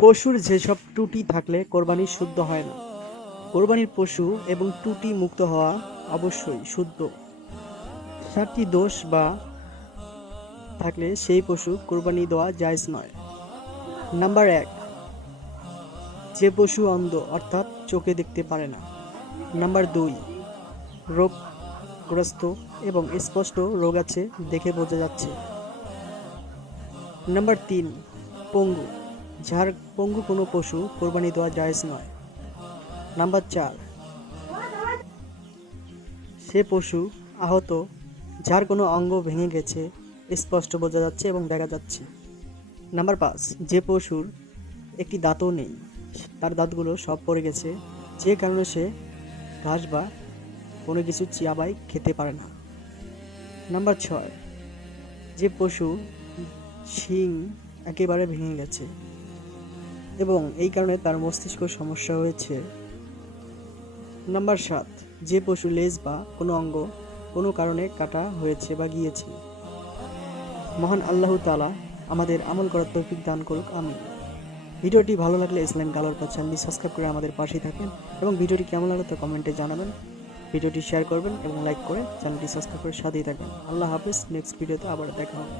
পশুর যেসব ত্রুটি থাকলে কোরবানি শুদ্ধ হয় না। কোরবানির পশু এবং ত্রুটি মুক্ত হওয়া অবশ্যই শুদ্ধ। সাতটি দোষ বা থাকলে সেই পশু কোরবানি দেওয়া জায়জ নয়। নাম্বার এক, যে পশু অন্ধ, অর্থাৎ চোখে দেখতে পারে না। নাম্বার দুই, রোগগ্রস্ত এবং স্পষ্ট রোগ আছে দেখে বোঝা যাচ্ছে। নাম্বার তিন, পঙ্গু যার পঙ্গু কোনো পশু কোরবানি দেওয়া জায়েজ নয়। নাম্বার চার। সে পশু আহত, যার কোনো অঙ্গ ভেঙে গেছে, স্পষ্ট বোঝা যাচ্ছে এবং দেখা যাচ্ছে। নাম্বার পাঁচ। যে পশুর একটি দাঁতও নেই, তার দাঁতগুলো সব পড়ে গেছে, যে কারণে সে ঘাস বা কোনো কিছু চিয়াবাই খেতে পারে না। নাম্বার ছয়। যে পশু শিং একেবারে ভেঙে গেছে এবং এই কারণে তার মস্তিষ্ক সমস্যা হয়েছে। নাম্বার সাত, যে পশু লেজ বা কোনো অঙ্গ কোনো কারণে কাটা হয়েছে বা গিয়েছে। মহান আল্লাহ তালা আমাদের আমল করার তৌফিক দান করুক আমি ভিডিওটি ভালো লাগলে ইসলাম গালোর পর চ্যানেলটি সাবস্ক্রাইব করে আমাদের পাশেই থাকেন এবং ভিডিওটি কেমন লাগল তা কমেন্টে জানাবেন। ভিডিওটি শেয়ার করবেন এবং লাইক করে চ্যানেলটি সাবস্ক্রাইব করে সাথেই থাকবেন। আল্লাহ হাফিজ নেক্সট ভিডিওতে আবার দেখা হবে।